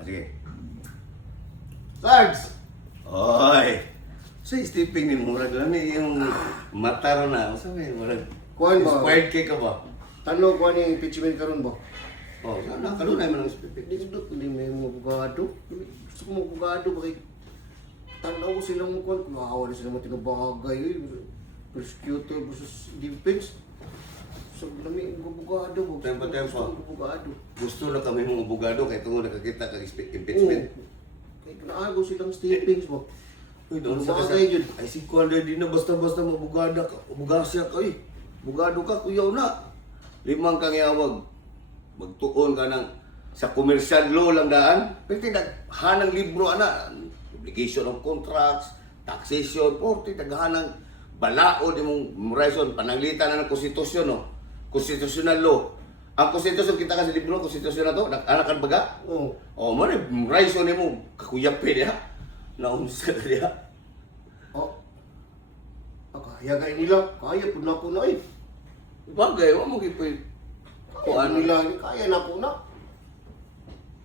Ah, sige. Sarge! Oy! So, stepping ni murag lang yung mata ro na. Sabi, murag. Kuhan ba? Inspired kay ka ba? Tanong ko ano yung impeachment karon ba? Oh, sana kalunay man ang stepping. Hindi may mga bugado. Gusto ko mga bugado ba kay... Tanaw ko silang kuhan. Kumahawa na sila mga tinabagay. Prosecutor versus defense. So, nami mga bugado ba? Tempo. Bugado. Gusto na kami ng abogado kay tungod nakakita kag impeachment. Kaya kinaago silang steppings ba? Uy, doon sa Bagay yun. ay si Kuya di na basta-basta mabugada ka. Bugasya ka eh. Bugado ka, kuyaw na. 5 kang yawag. Magtuon ka ng sa commercial law lang daan. Pero hanang libro ana. Obligation of contracts, taxation, porti taghanang balaod imong memorization, pananglitan na ng konstitusyon no. Constitutional law. Ang konstitusyon kita ka sa libro, konstitusyon na to, anak kan baga. Oo. Oh, man, memorization nimo kakuyap pa diha. Naunsa ka diha. Oh. Kaya gaya nila. Kaya po na ko na eh. Bagay, wa mo gipoy. Kaya nila. Kaya na ko na.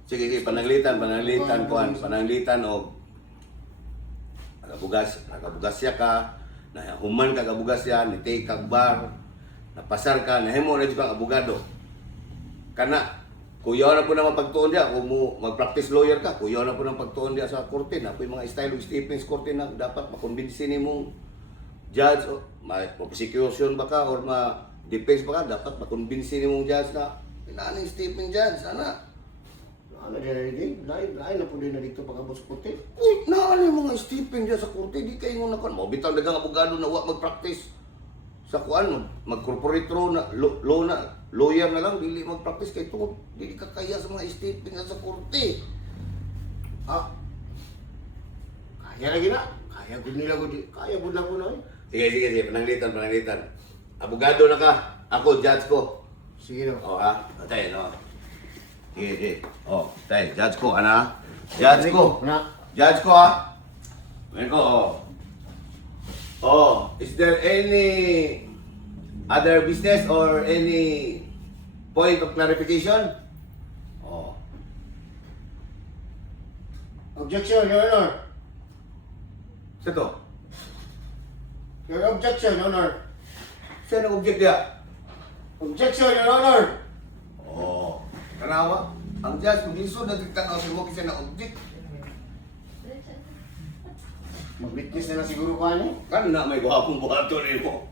Sige, pananglitan o nakabugasya ka, nahuman ka kabugasya, nitake kag bar, napasar ka, nahimo na kang abogado. Kana, kuyaw na po na mapagtuon diya, kung mo mag-practice lawyer ka, kuyaw na po na pagtuon diya sa korte na, po yung mga style of Stevens korte na dapat makonbinsi ni mong judge, o ma-prosecution ba ka, or ma-defense ba ka, dapat makonbinsi ni mong judge na, kailangan yung Stephen judge, sana. Ano din na din? Lain na po din na dito pagkabot sa puti. Uy, naano yung mga Stephen dyan sa korte, di kayo nga nakuan. Mabitaw dagang abogado na wa mag-practice sa kuan, mag-corporate law na, lawyer na lang, dili mag-practice kay tungod, dili ka kaya sa mga Stephen sa korte. Ah. Kaya lagi na. Kaya gud nila gud. Kaya gud na ko na eh. Sige, pananglitan. Abogado na ka, ako, judge ko. Sige na. O ha, tayo, no? Sige. O, tayo, judge ko, ana? Judge ko. Na. Judge ko, ha? Ngayon ko, is there any other business or any point of clarification? Oh. Objection, Your Honor. Sa to? Your objection, Your Honor. Saan nag-object niya? Objection, Your Honor. Oh. Kanawa? Ang judge, mag-lisod, nagtitanaw si Moki siya na-object. Mag-witness na lang siguro ka niya. Kan na may gwapong buhato rin mo.